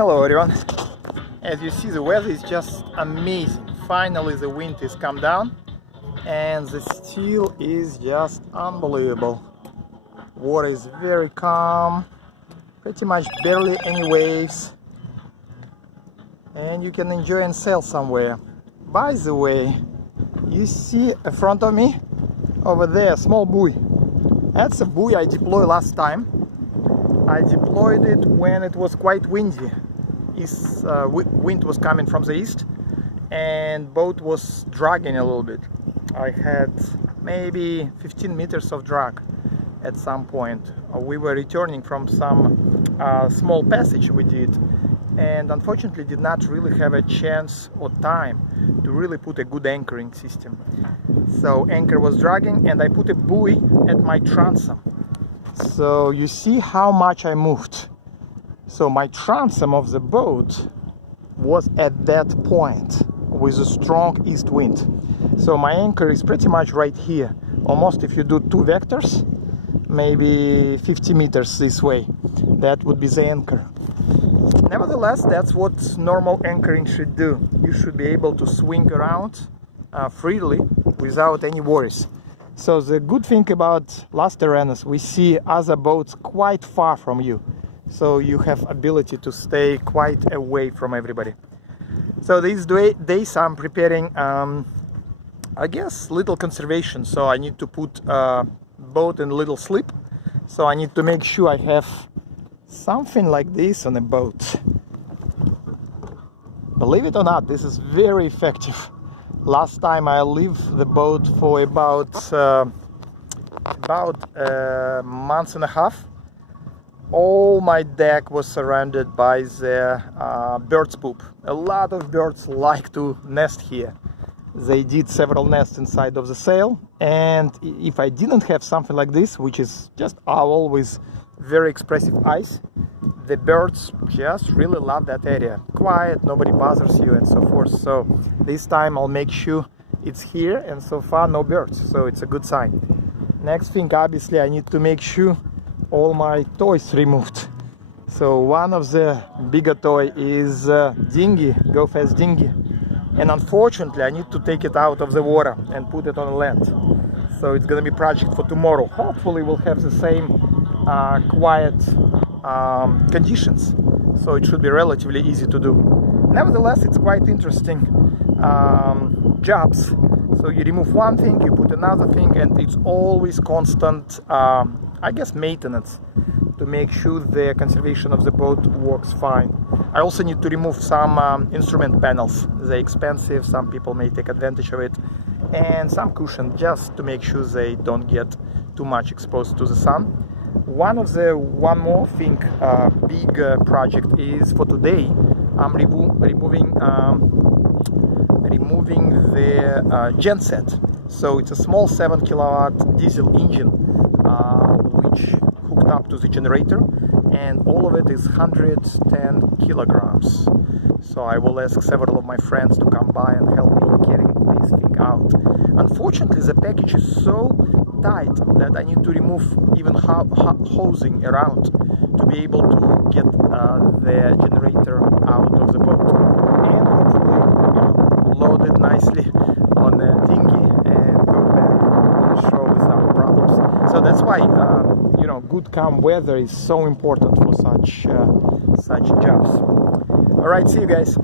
Hello everyone. As you see, the weather is just amazing. Finally the wind has come down and the still is just unbelievable. Water is very calm, pretty much barely any waves, and you can enjoy and sail somewhere. By the way, you see in front of me over there a small buoy. That's a buoy I deployed last time. I deployed it when it was quite windy. Wind was coming from the east and boat was dragging a little bit. I had maybe 15 meters of drag at some point. We were returning from some small passage we did, and unfortunately did not really have a chance or time to really put a good anchoring system. So anchor was dragging and I put a buoy at my transom. So you see how much I moved. So my transom of the boat was at that point with a strong east wind. So my anchor is pretty much right here. Almost, if you do two vectors, maybe 50 meters this way, that would be the anchor. Nevertheless, that's what normal anchoring should do. You should be able to swing around freely without any worries. So the good thing about Las Terrenas, we see other boats quite far from you. So you have ability to stay quite away from everybody. So these days I'm preparing, I guess, little conservation. So I need to put boat in a little slip. So I need to make sure I have something like this on a boat. Believe it or not, this is very effective. Last time I left the boat for about a month and a half. All my deck was surrounded by the bird's poop. A lot of birds like to nest here. They did several nests inside of the sail, and if I didn't have something like this, which is just owl with very expressive eyes, the birds just really love that area. Quiet, nobody bothers you and so forth. So this time I'll make sure it's here, and so far no birds, so it's a good sign. Next thing, obviously, I need to make sure all my toys removed. So one of the bigger toy is dinghy, Go Fast dinghy, and unfortunately I need to take it out of the water and put it on land. So it's gonna be project for tomorrow. Hopefully we'll have the same quiet conditions, so it should be relatively easy to do. Nevertheless, it's quite interesting jobs. So you remove one thing, you put another thing, and it's always constant I guess maintenance to make sure the conservation of the boat works fine. I also need to remove some instrument panels. They're expensive, some people may take advantage of it, and some cushion just to make sure they don't get too much exposed to the sun. One more thing, big project is for today. I'm removing the genset. So it's a small 7 kilowatt diesel engine which hooked up to the generator, and all of it is 110 kilograms. So I will ask several of my friends to come by and help me getting this thing out. Unfortunately, the package is so tight that I need to remove even hosing around to be able to get the generator out of the boat, and hopefully load it nicely on the dinghy and go back on the shore without problems. So that's why you know, good calm weather is so important for such jobs. All right, see you guys.